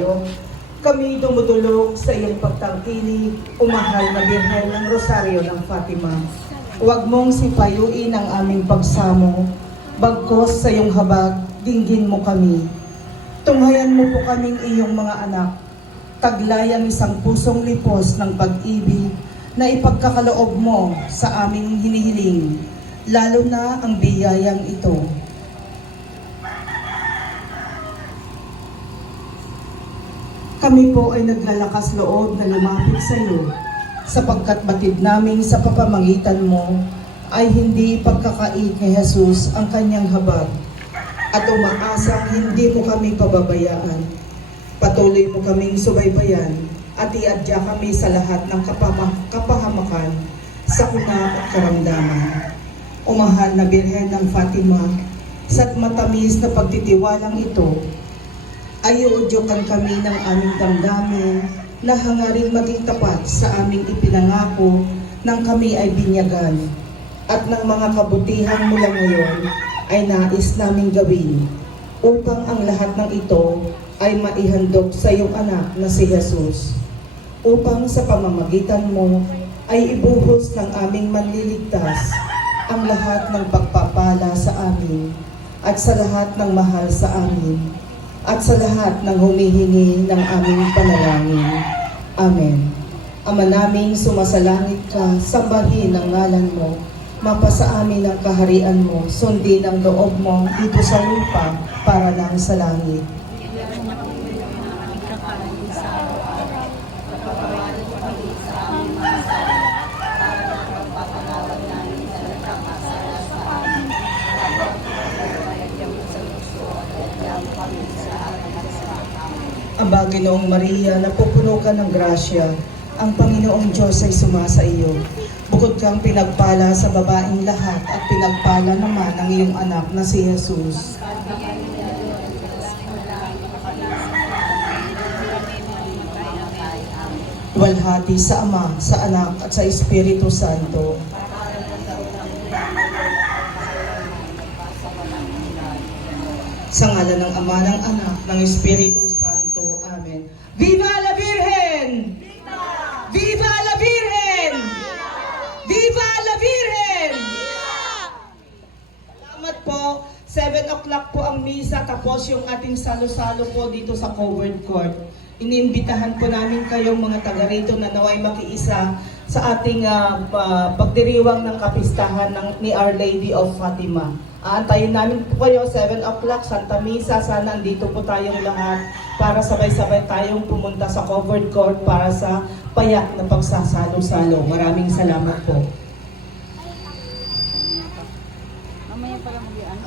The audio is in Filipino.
tayo. Kami dumudulog sa iyong pagtangkilik, umahal na Birhen ng Rosaryo ng Fatima. Huwag mong sipayuin ang aming pagsamo, bagkos sa iyong habag, dinggin mo kami. Tunghayan mo po kaming iyong mga anak, taglay ang isang pusong lipos ng pag-ibig na ipagkakaloob mo sa aming hinihiling, lalo na ang biyayang ito. Kami po ay naglalakas loob na lumapit sa iyo, sapagkat batid namin sa papamagitan mo ay hindi pagkakait ni Jesus ang kanyang habag, at umaasang hindi mo kami pababayaan. Patuloy mo kaming subaybayan at iadya kami sa lahat ng kapahamakan, sakuna at karamdaman. Umahal na Birhen ng Fatima, sa't matamis na pagtitiwalang ito, ay uudyokan kami ng aming damdamin na hangaring maging tapat sa aming ipinangako nang kami ay binyagan, at ng mga kabutihan mula ngayon ay nais naming gawin upang ang lahat ng ito ay maihandog sa iyong anak na si Jesus, upang sa pamamagitan mo ay ibuhos ng aming manliligtas ang lahat ng pagpapala sa amin at sa lahat ng mahal sa amin at sa lahat ng humihingi ng aming panalangin. Amen. Ama naming sumasalangit ka, sambahin ang ngalan mo, mapasa amin ang kaharian mo, sundin ang loob mo dito sa lupa para lang sa langit. Aba, Ginoong Maria, napupuno ka ng grasya, ang Panginoong Diyos ay sumasa iyo. Bukod kang pinagpala sa babaeng lahat at pinagpala naman ang iyong anak na si Jesus. Walhati sa Ama, sa Anak at sa Espiritu Santo. Sa ngalan ng Ama, ng Anak, ng Espiritu Santo. Amen. Viva la Virgen! Viva! Viva la Virgen! Viva la Virgen! Salamat po. 7 o'clock po ang misa, tapos yung ating salo-salo po dito sa covered court. Iniimbitahan po namin kayong mga taga rito na naway makiisa sa ating pagdiriwang ng kapistahan ni Our Lady of Fatima. Aantayin namin po kayo 7 o'clock, Santa Misa. Sana andito po tayong lahat para sabay-sabay tayong pumunta sa covered court para sa payak na pagsasalo-salo. Maraming salamat po. Mamaya pala mag-ano.